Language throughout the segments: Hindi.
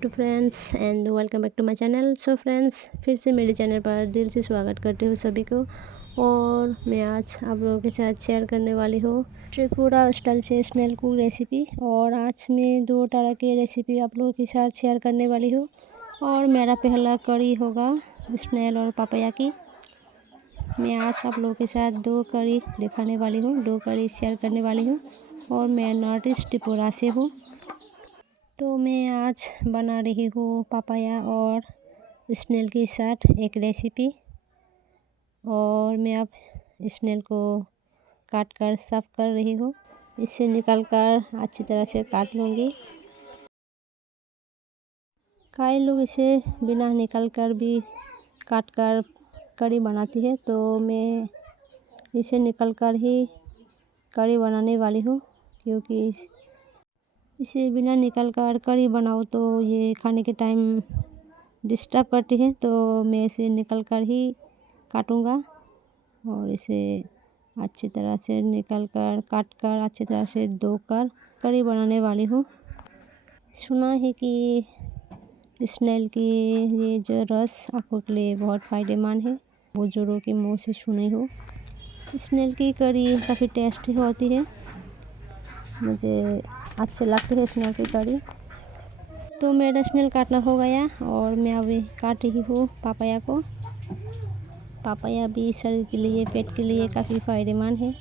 YouTube friends and welcome back to my channel. So friends, फिर से मेरे चैनल पर दिल से स्वागत करती हूँ सभी को। और मैं आज आप लोगों के साथ शेयर करने वाली हूँ त्रिपुरा स्टाइल से स्नेल कुक रेसिपी। और आज मैं 2 तरह की रेसिपी आप लोगों के साथ शेयर करने वाली हूँ। और मेरा पहला करी होगा स्नेल और पापाया की। मैं आज आप लोगों के साथ 2 करी दिखाने वाली हूँ, 2 करी शेयर करने वाली हूँ। और मैं नॉर्थ ईस्ट त्रिपुरा से हूँ। तो मैं आज बना रही हूँ पापाया और स्नेल के साथ एक रेसिपी। और मैं अब स्नेल को काट कर साफ़ कर रही हूँ। इसे निकाल कर अच्छी तरह से काट लूँगी। कई लोग इसे बिना निकाल कर भी काट कर करी बनाती है, तो मैं इसे निकाल कर ही करी बनाने वाली हूँ। क्योंकि इसे बिना निकाल कर करी बनाओ तो ये खाने के टाइम डिस्टर्ब करती है, तो मैं इसे निकाल कर ही काटूँगा। और इसे अच्छी तरह से निकाल कर काट कर अच्छी तरह से धो कर करी बनाने वाली हूँ। सुना है कि स्नेल की ये जो रस आँखों के लिए बहुत फ़ायदेमंद है, बुजुर्गों के मुँह से सुनी हो। स्नेल की करी काफ़ी टेस्टी होती है, मुझे अच्छे लगती है स्नेल की करी। तो मेरा स्नेल काटना हो गया और मैं अभी काट रही हूँ पापाया को। पापाया भी शरीर के लिए, पेट के लिए काफ़ी फ़ायदेमंद है।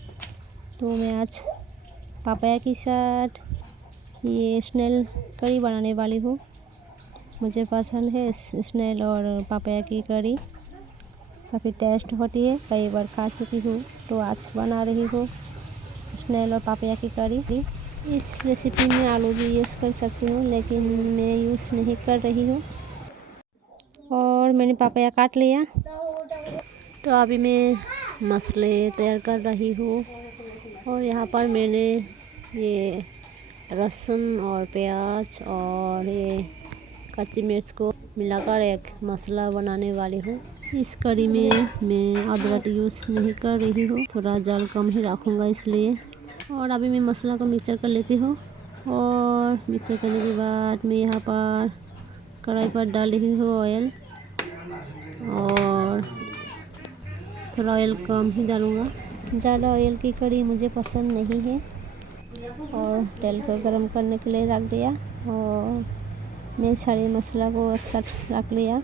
तो मैं आज पापाया के साथ ये स्नेल करी बनाने वाली हूँ। मुझे पसंद है स्नेल और पापाया की करी, काफ़ी टेस्ट होती है। कई बार खा चुकी हूँ, तो आज बना रही हूँ स्नेल और पापाया की करी। इस रेसिपी में आलू भी यूज़ कर सकती हूँ, लेकिन मैं यूज़ नहीं कर रही हूँ। और मैंने पापाया काट लिया। तो अभी मैं मसाले तैयार कर रही हूँ। और यहाँ पर मैंने ये लहसुन और प्याज और ये कच्ची मिर्च को मिलाकर एक मसाला बनाने वाली हूँ। इस करी में मैं अदरक यूज़ नहीं कर रही हूँ, थोड़ा जल कम ही रखूँगा इसलिए। और अभी मैं मसाला को मिक्सर कर लेती हूँ। और मिक्सर करने के बाद मैं यहाँ पर कढ़ाई पर डाल रही हूँ ऑयल। और थोड़ा ऑयल कम ही डालूँगा, ज़्यादा ऑयल की करी मुझे पसंद नहीं है। और तेल को गरम करने के लिए रख दिया और मैं सारे मसाला को एक साथ रख लिया।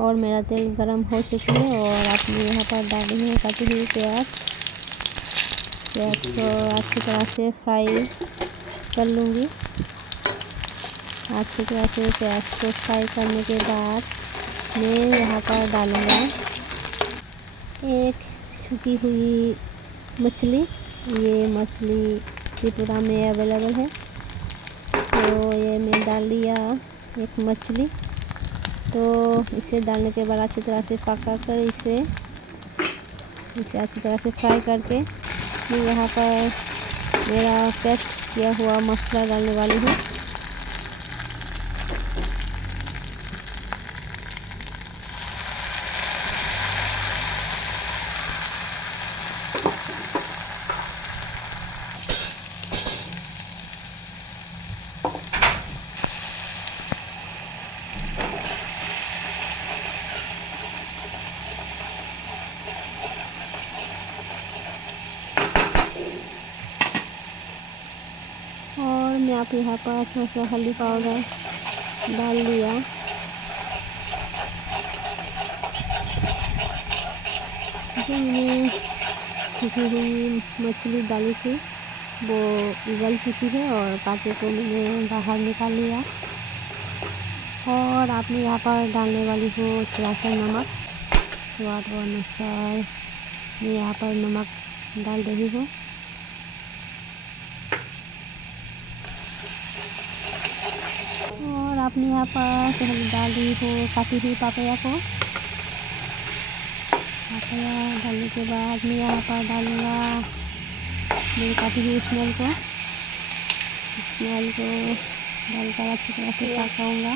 और मेरा तेल गरम हो चुकी है और आपने यहाँ पर डाली है काटी हुई प्याज को अच्छी तरह से फ्राई कर लूँगी। अच्छी तरह से प्याज को फ्राई करने के बाद मैं यहाँ पर डालूँगा एक सूखी हुई मछली। ये मछली त्रिपुरा में अवेलेबल है, तो ये मैं डाल लिया एक मछली। तो इसे डालने के बाद अच्छी तरह से पका कर इसे अच्छी तरह से फ्राई करके मैं यहाँ पर मेरा पेस्ट किया हुआ मसाला डालने वाली हूँ। और मैं आप यहाँ पर थोड़ा सा हल्दी पाउडर डाल दिया। जो मैंने सूखी हुई मछली डाली थी वो उबल चुकी है और कांटे को मैंने बाहर निकाल लिया। और आपने यहाँ पर डालने वाली हूँ थोड़ा सा नमक, स्वाद अनुसार मैं यहाँ पर नमक डाल रही हूँ। और आपने यहाँ पर पहले डाल दी हूँ काटी हुई पापाया को। पापाया डालने के बाद मैं यहाँ पर डालूँगा मेरी काटी हुई स्नेल को डालकर अच्छी तरह से पकाऊँगा।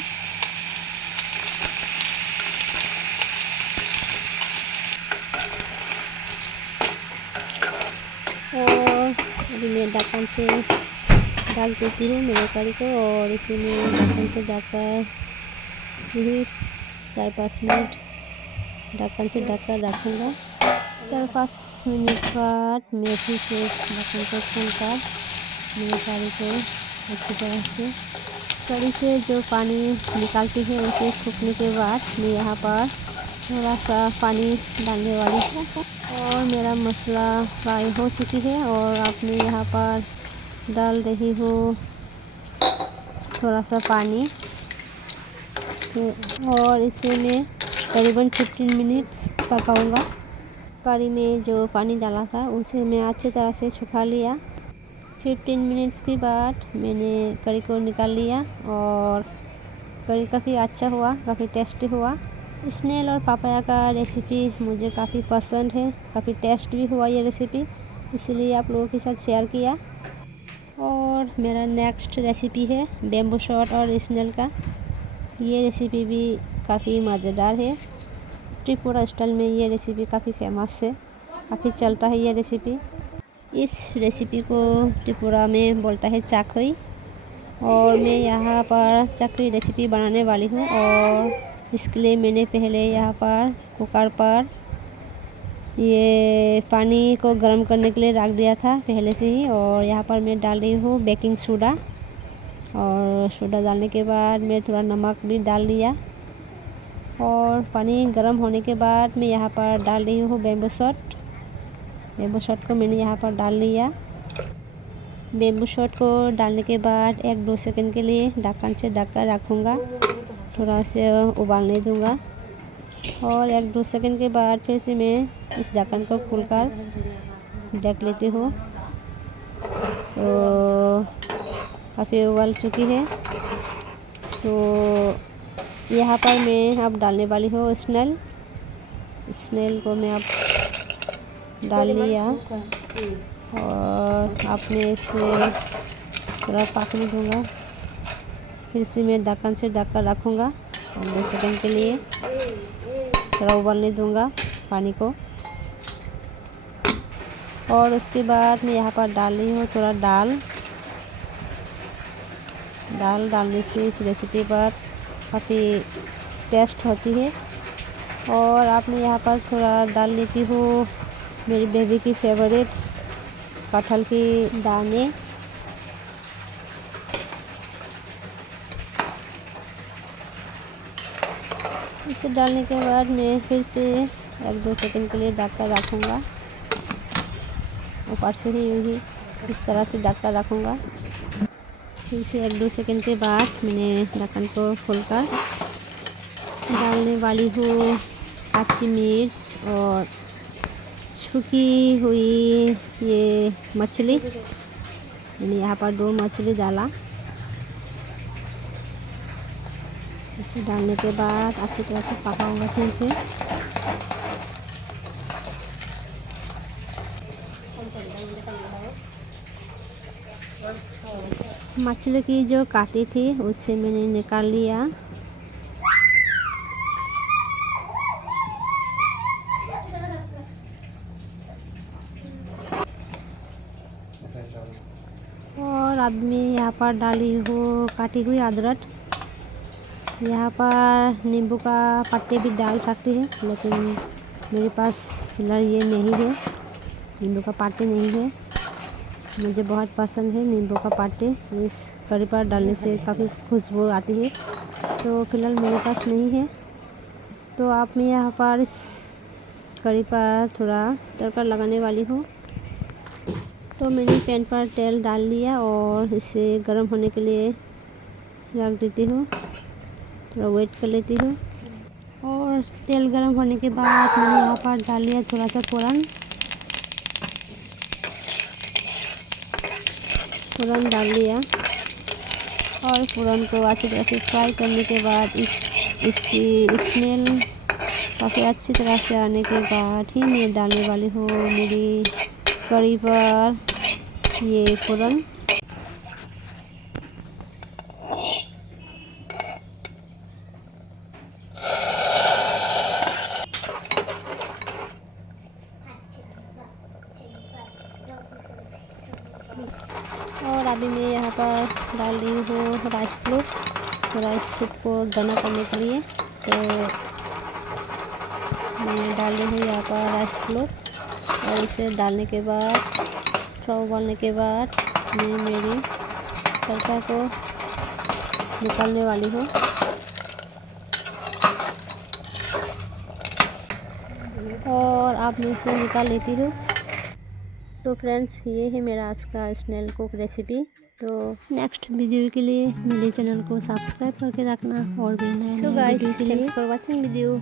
और अभी मैं ढक्कन से डाल देती हूँ मेरे करी को और इसी में ढक्कन से ढककर यही 4-5 मिनट ढक्कन से ढककर रखूँगा। 4-5 मिनट बाद मैं फिर से ढक्कन को खोलकर मेरे करी को अच्छी तरह से कड़ी से जो पानी निकालती है उसे सूखने के बाद मैं यहाँ पर थोड़ा सा पानी डालने वाली हूँ और मेरा मसाला फ्राई हो चुकी है और अब मैं यहाँ पर डाल रही हूँ थोड़ा सा पानी और इसे मैं करीबन 15 मिनट्स पकाऊंगा। कड़ी में जो पानी डाला था उसे मैं अच्छी तरह से सुखा लिया। 15 मिनट्स के बाद मैंने कड़ी को निकाल लिया और कड़ी काफ़ी अच्छा हुआ, काफ़ी टेस्टी हुआ। स्नेल और पापाया का रेसिपी मुझे काफ़ी पसंद है, काफ़ी टेस्ट भी हुआ ये रेसिपी, इसलिए आप लोगों के साथ शेयर किया। और मेरा नेक्स्ट रेसिपी है बेम्बू शूट और स्नेल का। ये रेसिपी भी काफ़ी मज़ेदार है। त्रिपुरा स्टाइल में ये रेसिपी काफ़ी फेमस है, काफ़ी चलता है ये रेसिपी। इस रेसिपी को त्रिपुरा में बोलता है चाकरी और मैं यहाँ पर चाकरी रेसिपी बनाने वाली हूँ और इसके लिए मैंने पहले यहाँ पर कुकर पर ये पानी को गर्म करने के लिए रख दिया था पहले से ही। और यहाँ पर मैं डाल रही हूँ बेकिंग सोडा और सोडा डालने के बाद मैं थोड़ा नमक भी डाल दिया और पानी गर्म होने के बाद मैं यहाँ पर डाल रही हूँ बेम्बू शूट को मैंने यहाँ पर डाल लिया। बेम्बू शूट को डालने के बाद 1-2 सेकंड के लिए ढक्कन से ढककर रखूँगा, थोड़ा से उबालने दूँगा और 1-2 सेकंड के बाद फिर से मैं इस ढक्कन को खोलकर ढक लेती हूँ। तो काफ़ी उबाल चुकी है। तो यहाँ पर मैं अब डालने वाली हूँ स्नेल को मैं अब डाल लिया और आपने इसे थोड़ा पकने दूँगा। फिर से मैं ढक्कन से ढककर रखूँगा 2 सेकंड के लिए, थोड़ा उबालने दूँगा पानी को। और उसके बाद मैं यहाँ पर डाल रही हूँ थोड़ा दाल डालने से इस रेसिपी पर काफ़ी टेस्ट होती है। और आपने यहाँ पर थोड़ा डाल लेती हूँ मेरी बेबी की फेवरेट कटहल की दाने। इसे डालने के बाद मैं फिर से 1-2 सेकंड के लिए ढककर रखूँगा, ऊपर से ही यूँ ही इस तरह से ढककर रखूँगा। फिर से 1-2 सेकंड के बाद मैंने ढक्कन को खोलकर डालने वाली हूँ कच्ची मिर्च और सूखी हुई ये मछली। मैंने यहाँ पर 2 मछली डाला। इसे डालने के बाद अच्छी तरह से पकाऊंगा फिर से। मछली की जो काटी थी उसे मैंने निकाल लिया। और अब मैं यहाँ पर डाली हूँ काटी हुई अदरक। यहाँ पर नींबू का पत्ते भी डाल सकते हैं, लेकिन मेरे पास फिलहाल ये नहीं है, नींबू का पत्ते नहीं है। मुझे बहुत पसंद है नींबू का पत्ते, इस करी पर डालने से काफ़ी खुशबू आती है, तो फिलहाल मेरे पास नहीं है। तो आप मैं यहाँ पर इस करी पर थोड़ा तड़का लगाने वाली हूँ। तो मैंने पैन पर तेल डाल लिया और इसे गर्म होने के लिए रख देती हूँ, थोड़ा वेट कर लेती हूँ। और तेल गर्म होने के बाद मैंने यहाँ पर डाल लिया थोड़ा सा फ़ौरन डाल लिया और फ़ौरन को अच्छी तरह से फ्राई करने के बाद इसकी स्मेल काफ़ी अच्छी तरह से आने के बाद ही मैं डालने वाली हूँ मेरी करी पर ये फ़ौरन। और अभी मैं यहाँ यहाँ पर डाल रही हूँ राइस फ्लोर, तो राइस सूप को गाढ़ा करने के लिए। तो मैं डाल रही हूँ यहाँ पर राइस फ्लोर, और इसे डालने के बाद थोड़ा उबालने के बाद मैं मेरी तड़का को निकालने वाली हूँ। और आप मैं इसे निकाल लेती हूँ। तो फ्रेंड्स, ये है मेरा आज का स्नेल कुक रेसिपी। तो नेक्स्ट वीडियो के लिए मेरे चैनल को सब्सक्राइब करके रखना, और भी नए वीडियो के लिए। Thanks for watching video.